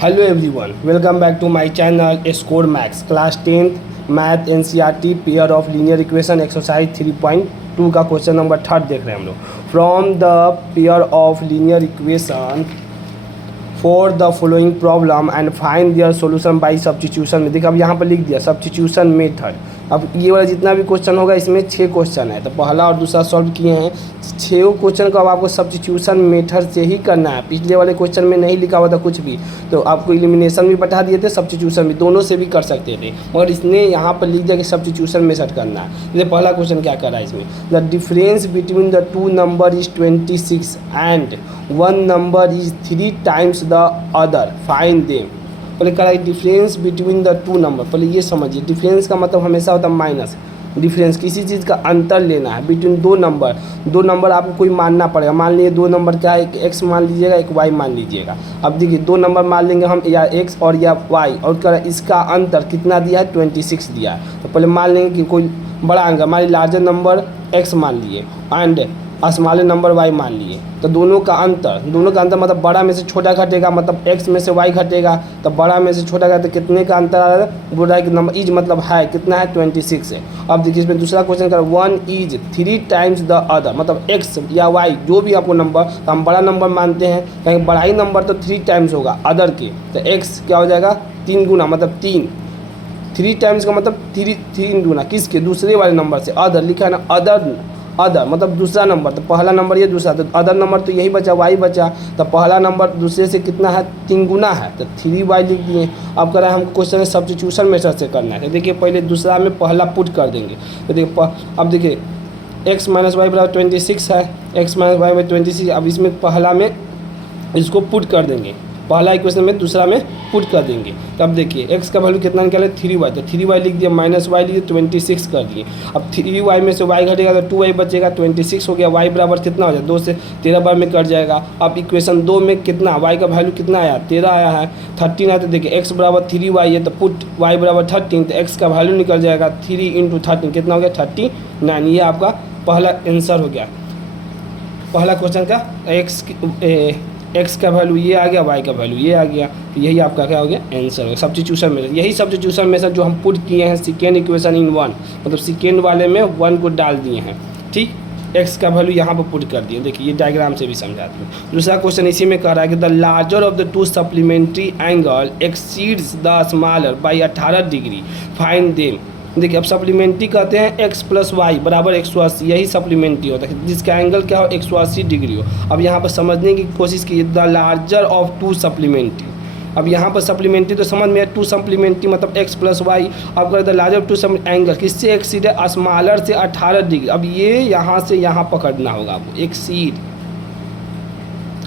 Hello everyone, welcome back to my channel Score Max Class 10th Math NCERT pair of linear equation exercise 3.2 का question number 3 देख रहे हैं हम लोग। From the pair of linear equation for the following problem and find their solution bye substitution में। देखिए अब यहाँ पर लिख दिया सब्स्टिट्यूशन मेथड। अब ये वाला जितना भी क्वेश्चन होगा इसमें 6 क्वेश्चन है, तो पहला और दूसरा सॉल्व किए हैं। 6 क्वेश्चन को अब आपको सब्स्टिट्यूशन मेथड से ही करना है। पिछले वाले क्वेश्चन में नहीं लिखा हुआ था कुछ भी, तो आपको एलिमिनेशन भी बता दिए थे, सब्स्टिट्यूशन भी, दोनों से भी कर सकते थे, मगर इसने यहाँ पर लिख दिया कि सब्स्टिट्यूशन मेथड करना है। जैसे पहला क्वेश्चन क्या कर रहा है इसमें, the difference between the 2 number is 26 and 1 number is 3 times the other, find them. पहले कह रहा है डिफरेंस बिटवीन द 2 नंबर। पहले ये समझिए, डिफरेंस का मतलब हमेशा होता है माइनस। डिफरेंस किसी चीज़ का अंतर लेना है बिटवीन 2 नंबर। 2 नंबर आपको कोई मानना पड़ेगा। मान लीजिए 2 नंबर क्या है, एक एक्स मान लीजिएगा, एक वाई मान लीजिएगा। अब देखिए 2 नंबर मान लेंगे हम, या एक्स और या वाई, और कह रहा है इसका अंतर कितना दिया है, 26 दिया है। तो पहले मान लेंगे कि कोई बड़ा अंक, मान लीजिए लार्जर नंबर एक्स मान लिए एंड स्मॉलर नंबर वाई मान लिए, तो दोनों का अंतर मतलब बड़ा में से छोटा घटेगा, मतलब एक्स में से वाई घटेगा, तो बड़ा में से छोटा घटे, तो कितने का अंतर आ रहा है, बोल रहा है कि नंबर इज मतलब है कितना है, 26 है। अब देखिए इसमें दूसरा क्वेश्चन कर 1 इज 3 टाइम्स द अदर, मतलब एक्स या वाई जो भी आपको नंबर, तो हम बड़ा नंबर मानते हैं, कहीं बड़ा ही नंबर तो 3 टाइम्स होगा अदर के, तो एक्स क्या हो जाएगा 3 गुना, मतलब 3 टाइम्स का मतलब 3 गुना किसके, दूसरे वाले नंबर से। अदर लिखा है ना, अदर मतलब दूसरा नंबर, तो पहला नंबर ये दूसरा, तो अदर नंबर तो यही बचा, वाई बचा, तो पहला नंबर दूसरे से कितना है, 3 गुना है, तो 3y लिख दिए। अब कह रहा है हमको क्वेश्चन सब्स्टिट्यूशन मेथड से करना है। तो देखिए पहले दूसरा में पहला पुट कर देंगे। तो देखिए अब देखिए x माइनस वाई बराबर 26 है, x माइनस वाई बाई 26। अब इसमें पहला में इसको पुट कर देंगे, पहला इक्वेशन में दूसरा में पुट कर देंगे। तब देखिए x का वैल्यू कितना निकाले, 3y, तो 3y लिख दिया, माइनस वाई लिखिए, 26 कर दिए। अब 3y में से y घटेगा तो 2y बचेगा, 26 हो गया। y बराबर कितना हो जाए, 2 से 13 बार में कट जाएगा। अब इक्वेशन 2 में कितना, y का वैल्यू कितना आया, 13 आया है, 13 आया, तो देखिए x बराबर 3y है, तो पुट y बराबर 13, तो x का वैल्यू निकल जाएगा 3 × 13 कितना हो गया, 39। ये आपका पहला आंसर हो गया पहला क्वेश्चन का। एक्स का वैल्यू ये आ गया, वाई का वैल्यू ये आ गया, तो यही आपका क्या हो गया, आंसर हो गया सब्स्टिट्यूशन मेथड। यही सब्स्टिट्यूशन मेथड जो हम पुट किए हैं सेकेंड इक्वेशन इन 1, मतलब सेकेंड वाले में 1 को डाल दिए हैं, ठीक। एक्स का वैल्यू यहाँ पर पुट कर दिए। देखिए ये डायग्राम से भी समझाते हैं। दूसरा क्वेश्चन इसी में कह रहा है कि the larger of the 2 supplementary angle exceeds the smaller by 18 degree, find them. देखिए अब सप्लीमेंट्री कहते हैं x + y बराबर 180, यही सप्लीमेंट्री होता है जिसका एंगल क्या हो, 180 डिग्री हो। अब यहाँ पर समझने की कोशिश कीजिए, द लार्जर ऑफ 2 सप्लीमेंट्री। अब यहाँ पर सप्लीमेंट्री तो समझ में, 2 सप्लीमेंट्री मतलब x + y। अब कर द लार्जर ऑफ 2 एंगल किससे एक्सीड है, स्मॉलर से 18 डिग्री। अब ये यहाँ से यहाँ पकड़ना होगा आपको, एक्सीड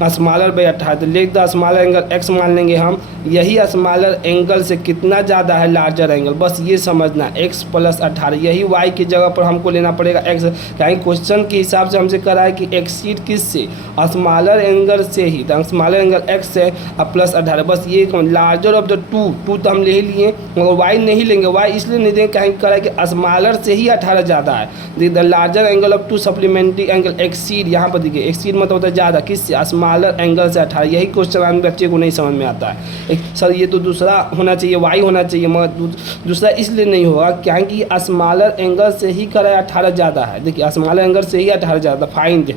स्मॉलर बाई 18, तो लिख द स्मॉलर एंगल x मान लेंगे हम, यही स्मॉलर एंगल से कितना ज़्यादा है लार्जर एंगल, बस ये समझना, x + 18, यही y की जगह पर हमको लेना पड़ेगा x। कहीं क्वेश्चन के हिसाब से हमसे करा है कि एक्सीड किससे, स्मॉलर एंगल से ही, तो स्मॉलर एंगल x है और + 18, बस ये लार्जर ऑफ द 2 तो हम ले ही लिए, मगर y नहीं लेंगे। y इसलिए नहीं देंगे कहीं करा है कि स्मॉलर से ही 18 ज़्यादा है। The larger angle of 2 supplementary angle exceed, यहाँ पर देखिए एक्सीड मतलब होता है ज़्यादा, किससे, स्मॉलर एंगल से 18। यही क्वेश्चन आम बच्चे को नहीं समझ में आता है, सर ये तो दूसरा होना चाहिए, वाई होना चाहिए, मगर दूसरा इसलिए नहीं होगा क्योंकि स्मॉलर एंगल से ही करा 18 ज़्यादा है। देखिए स्मॉलर एंगल से ही 18 ज़्यादा, फाइंड,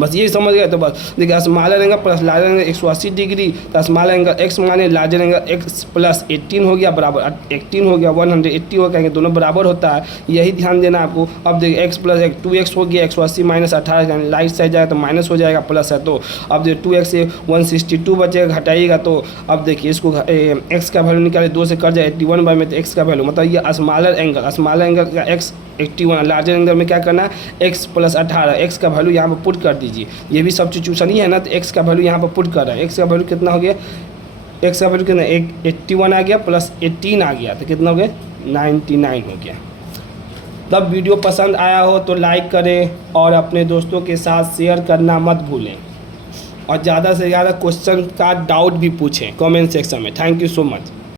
बस ये समझ गए। तो बस देखिए smaller angle plus larger angle 180 degree, तो स्मॉलर एंगल x माने लार्जर एंगल x + 18 हो गया, बराबर 18 हो गया, 180 हो गया, दोनों बराबर होता है, यही ध्यान देना आपको। अब देखिए x + 2x हो गया, 180 - 18 लाइट साइड जाएगा तो माइनस हो जाएगा, प्लस है, तो अब देखिए 2x से 162 बचेगा, घटाइएगा, तो अब देखिए इसको x का वैल्यू निकाले, 2 से कट जाए 81 बार में, तो x का वैल्यू मतलब ये स्मॉलर एंगल का x 81, लार्जर एंगल में क्या करना है, x + 18, x का वैल्यू यहाँ पर पुट कर दीजिए। ये भी सब्स्टिट्यूशन ही है ना, तो x का वैल्यू यहाँ पर पुट कर रहा है। x का वैल्यू कितना हो गया, x का वैल्यू कितना, 81 आ गया, + 18 आ गया, तो कितना हो गया, 99 हो गया। तब वीडियो पसंद आया हो तो लाइक करें और अपने दोस्तों के साथ शेयर करना मत भूलें, और ज़्यादा से ज़्यादा क्वेश्चन का डाउट भी पूछें कमेंट सेक्शन में। Thank you so much.